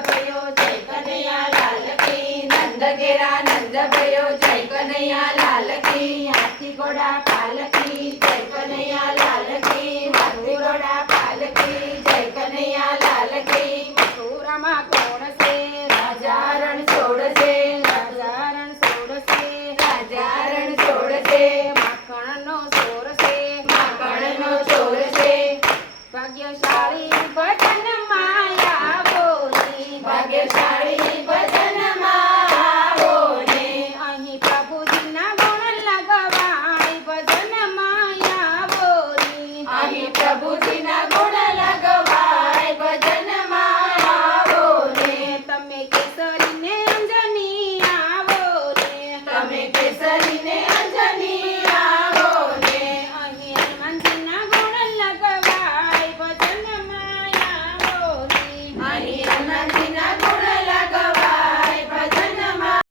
भयो जय कन्हैया लाल की। नंद घेरा नंद भयो जय कन्हैया लाल की। हाथी घोड़ा पालकी जय कन्हैया लाल की।